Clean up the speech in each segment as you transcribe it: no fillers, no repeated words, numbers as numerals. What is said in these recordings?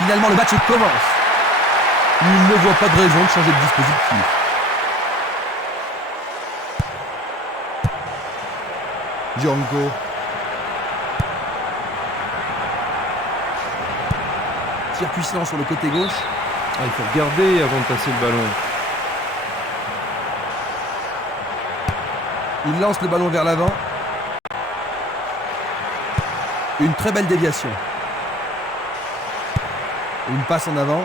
Finalement, le match commence. Il ne voit pas de raison de changer de dispositif. Django. Tir puissant sur le côté gauche. Ah, il faut regarder avant de passer le ballon. Il lance le ballon vers l'avant. Une très belle déviation. Une passe en avant.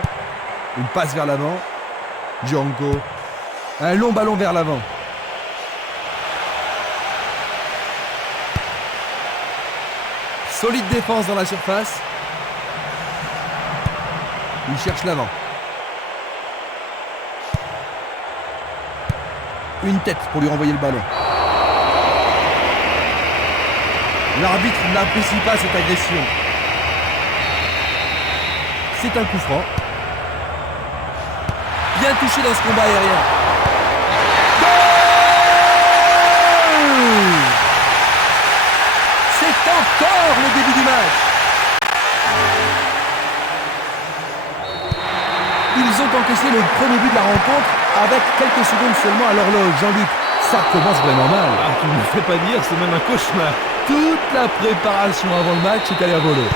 Une passe vers l'avant. Django. Un long ballon vers l'avant. Solide défense dans la surface. Il cherche l'avant. Une tête pour lui renvoyer le ballon. L'arbitre n'apprécie pas cette agression. C'est un coup franc. Bien touché dans ce combat aérien. Goal! C'est encore le début du match. Ils ont encaissé le premier but de la rencontre avec quelques secondes seulement à l'horloge. Jean-Luc, ça commence vraiment mal. Ah, tu ne me fais pas dire, c'est même un cauchemar. Toute la préparation avant le match est allée à volo.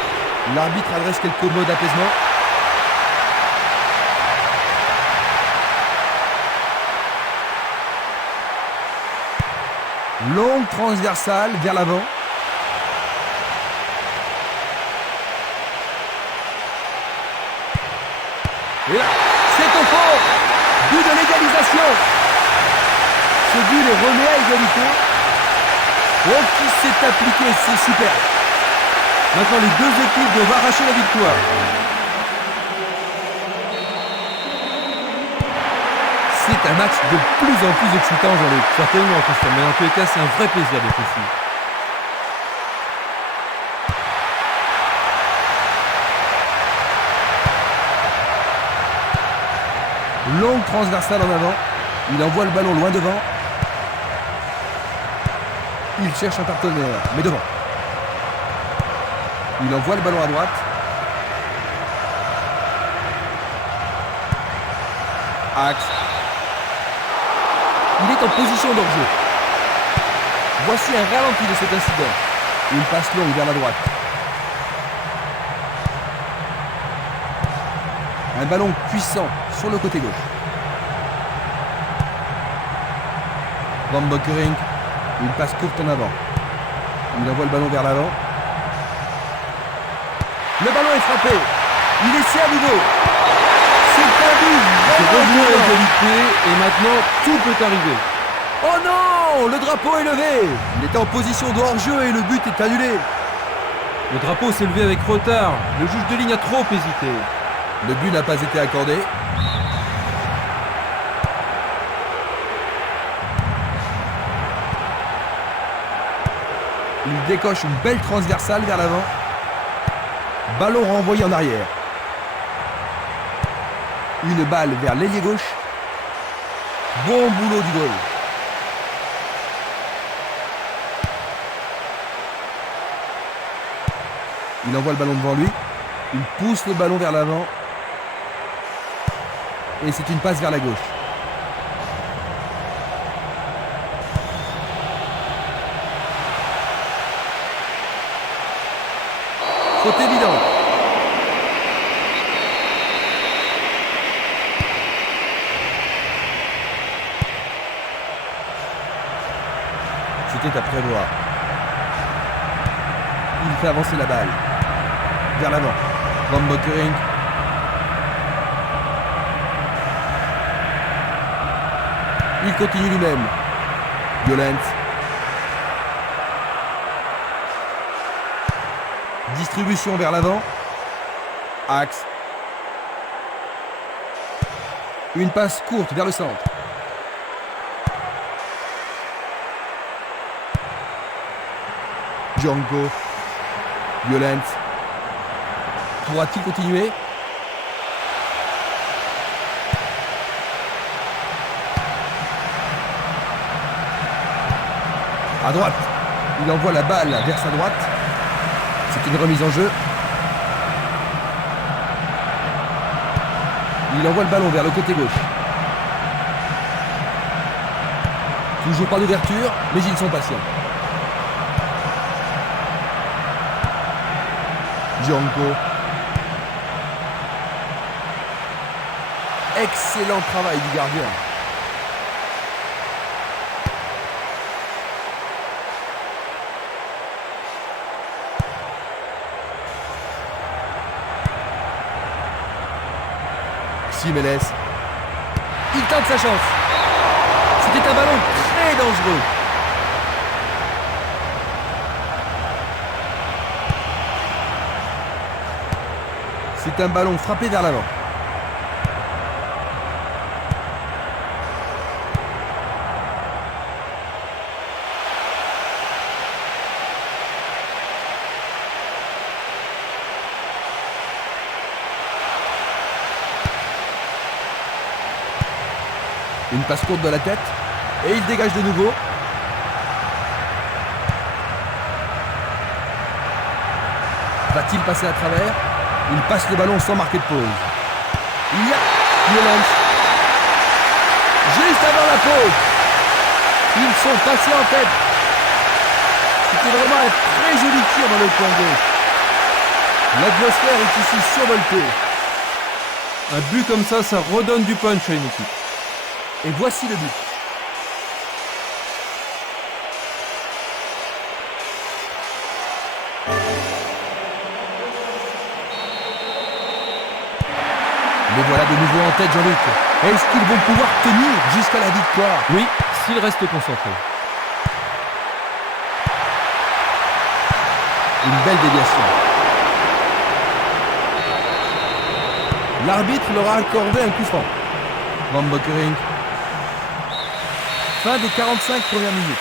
L'arbitre adresse quelques mots d'apaisement. Longue transversale vers l'avant. Et là, c'est au fond. But de l'égalisation. Ce but les remet à égalité. Oh, qui s'est appliqué, c'est super. Maintenant, les deux équipes doivent arracher la victoire. C'est un match de plus en plus excitant, Jean-Luc. Certainement, Christian, mais en tous les cas, c'est un vrai plaisir d'être ici. Longue transversale en avant. Il envoie le ballon loin devant. Il cherche un partenaire, mais devant. Il envoie le ballon à droite. Axe. Il est en position d'hors-jeu. Voici un ralenti de cet incident. Une passe longue vers la droite. Un ballon puissant sur le côté gauche. Van Bokkering. Une passe courte en avant. Il envoie le ballon vers l'avant. Le ballon est frappé. Il essaie à nouveau. C'est un but. C'est revenu à l'égalité et maintenant tout peut arriver. Oh non! Le drapeau est levé. Il était en position de hors-jeu et le but est annulé. Le drapeau s'est levé avec retard. Le juge de ligne a trop hésité. Le but n'a pas été accordé. Il décoche une belle transversale vers l'avant. Ballon renvoyé en arrière. Une balle vers l'ailier gauche. Bon boulot du goal. Il envoie le ballon devant lui. Il pousse le ballon vers l'avant. Et c'est une passe vers la gauche. Faute évidente. C'était à prévoir. Il fait avancer la balle. Vers l'avant. Van Bokkering. Il continue lui-même. Violent. Distribution vers l'avant. Axe. Une passe courte vers le centre. Django. Violent. Pourra-t-il continuer? À droite. Il envoie la balle vers sa droite. C'est une remise en jeu. Il envoie le ballon vers le côté gauche. Toujours pas d'ouverture, mais ils sont patients. Gianco. Excellent travail du gardien. Jiménez. Il tente sa chance. C'était un ballon très dangereux. C'est un ballon frappé vers l'avant. Une passe courte de la tête. Et il dégage de nouveau. Va-t-il passer à travers? Il passe le ballon sans marquer de pause. Il y a violence. Juste avant la pause. Ils sont passés en tête. C'était vraiment un très joli tir dans le coin gauche. L'atmosphère est ici survoltée. Un but comme ça redonne du punch à une équipe. Et voici le but. Les voilà de nouveau en tête, Jean-Luc. Est-ce qu'ils vont pouvoir tenir jusqu'à la victoire? Oui, s'ils restent concentrés. Une belle déviation. L'arbitre leur a accordé un coup franc. Van Bokkering. Fin des 45 premières minutes.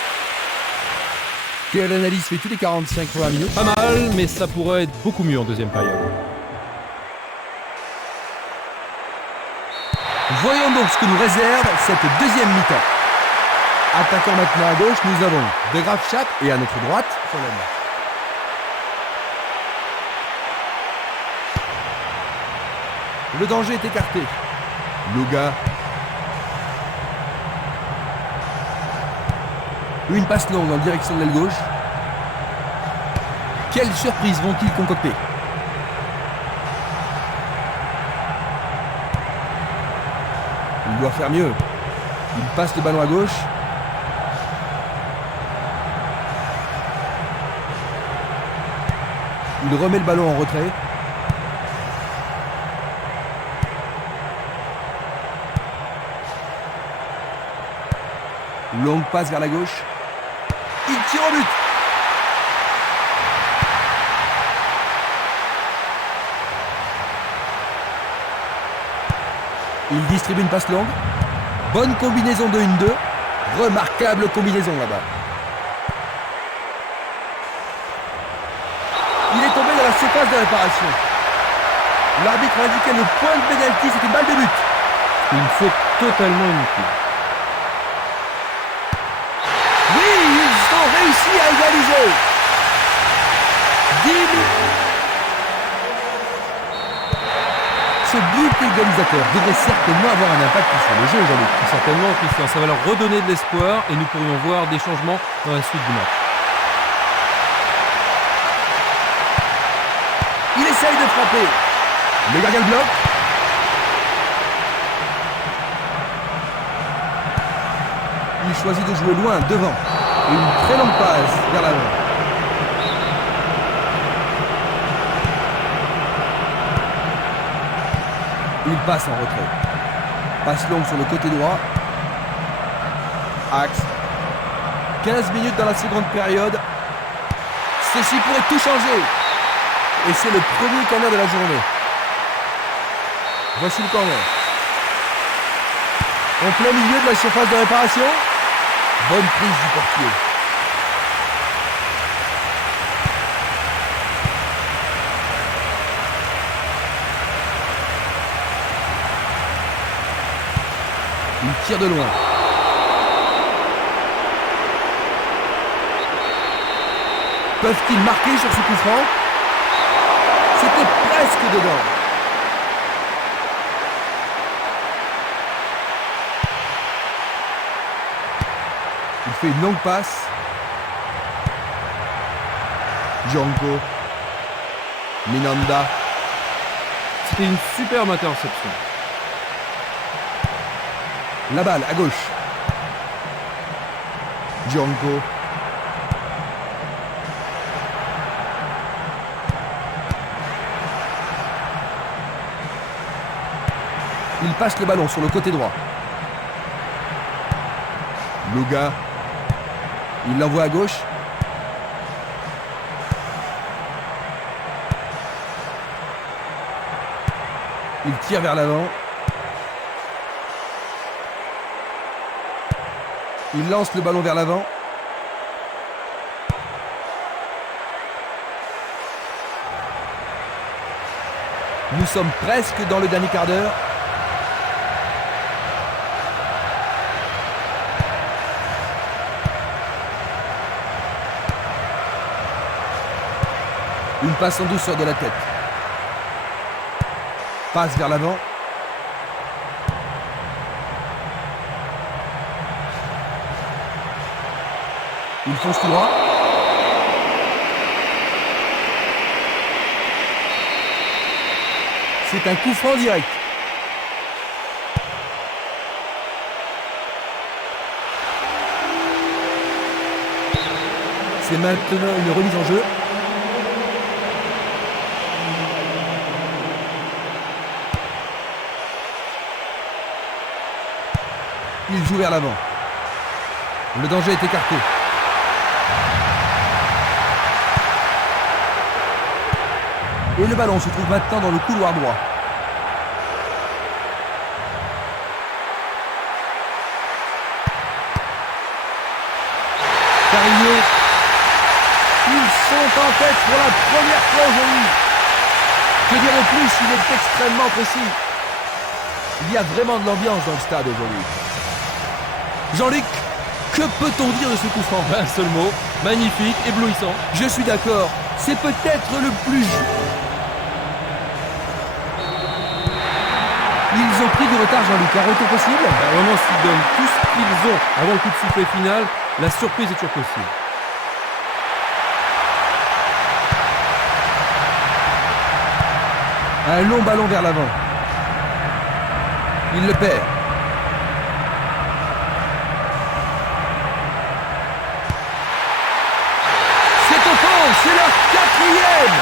Quelle analyse fais-tu des 45 premières minutes? Pas mal, mais ça pourrait être beaucoup mieux en deuxième période. Voyons donc ce que nous réserve cette deuxième mi-temps. Attaquant maintenant à gauche, nous avons De Graafschap et à notre droite, Follen. Le danger est écarté. Luga. Une passe longue en direction de l'aile gauche. Quelle surprise vont-ils concocter? Il doit faire mieux. Il passe le ballon à gauche. Il remet le ballon en retrait. Longue passe vers la gauche. Il tire au but. Il distribue une passe longue. Bonne combinaison de 1-2. Remarquable combinaison là-bas. Il est tombé dans la surface de réparation. L'arbitre a indiqué le point de pénalty, c'est une balle de but. Une faute totalement inutile. Oui, ils ont réussi à égaliser. 10 minutes. Ce but égalisateur devrait certainement avoir un impact sur le jeu, Jean-Luc. Certainement, Christian, ça va leur redonner de l'espoir et nous pourrions voir des changements dans la suite du match. Il essaye de frapper. Le gardien le bloque. Il choisit de jouer loin, devant. Et une très longue passe vers l'avant. Il passe en retrait. Passe longue sur le côté droit. Axe. 15 minutes dans la seconde période. Ceci pourrait tout changer. Et c'est le premier corner de la journée. Voici le corner. En plein milieu de la surface de réparation. Bonne prise du portier. Il tire de loin. Peuvent-ils marquer sur ce coup franc? C'était presque dedans. fait une longue passe. Django. Minanda. C'était une superbe interception. La balle à gauche. Django. Il passe le ballon sur le côté droit. Luga. Il l'envoie à gauche. Il tire vers l'avant. Il lance le ballon vers l'avant. Nous sommes presque dans le dernier quart d'heure. Une passe en douceur de la tête. Passe vers l'avant. Il fonce tout droit. C'est un coup franc direct. C'est maintenant une remise en jeu. Il joue vers l'avant. Le danger est écarté. Et le ballon se trouve maintenant dans le couloir droit. Carigné. Ils sont en tête pour la première fois aujourd'hui. Que dire de plus, il est extrêmement précis. Il y a vraiment de l'ambiance dans le stade aujourd'hui. Jean-Luc, que peut-on dire de ce coup franc? Un seul mot, magnifique, éblouissant. Je suis d'accord, c'est peut-être le plus... Ils ont pris du retard, Jean-Luc. Un retour possible? Vraiment, s'ils donnent tout ce qu'ils ont avant le coup de sifflet final, la surprise est toujours possible. Un long ballon vers l'avant. Il le perd. C'est au fond, c'est leur quatrième.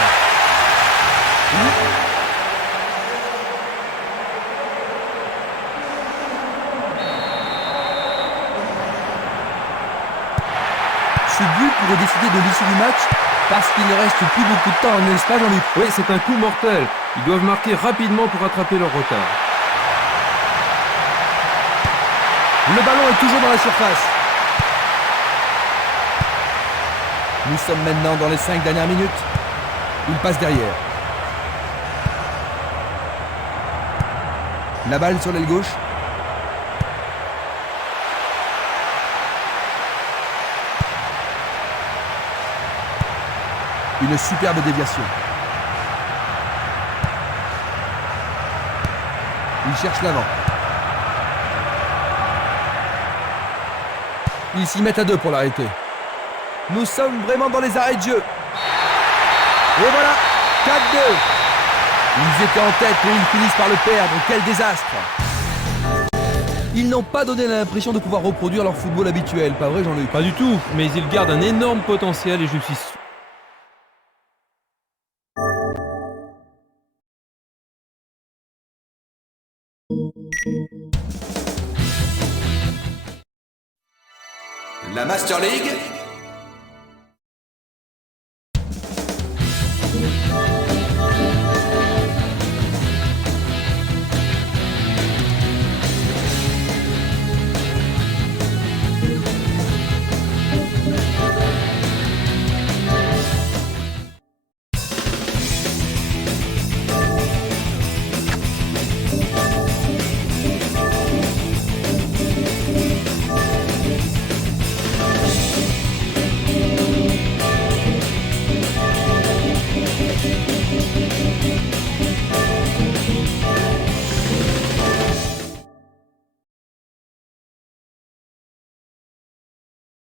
Ce but pourrait décider de l'issue du match parce qu'il ne reste plus beaucoup de temps, n'est-ce pas, Jean-Luc? Oui, c'est un coup mortel. Ils doivent marquer rapidement pour rattraper leur retard. Le ballon est toujours dans la surface. Nous sommes maintenant dans les 5 dernières minutes. Il passe derrière. La balle sur l'aile gauche. Une superbe déviation. Il cherche l'avant. Ils s'y mettent à deux pour l'arrêter. Nous sommes vraiment dans les arrêts de jeu. Et voilà, 4-2. Ils étaient en tête et ils finissent par le perdre. Quel désastre. Ils n'ont pas donné l'impression de pouvoir reproduire leur football habituel, pas vrai, Jean-Luc? Pas du tout, mais ils gardent un énorme potentiel et je suis sûr. La Master League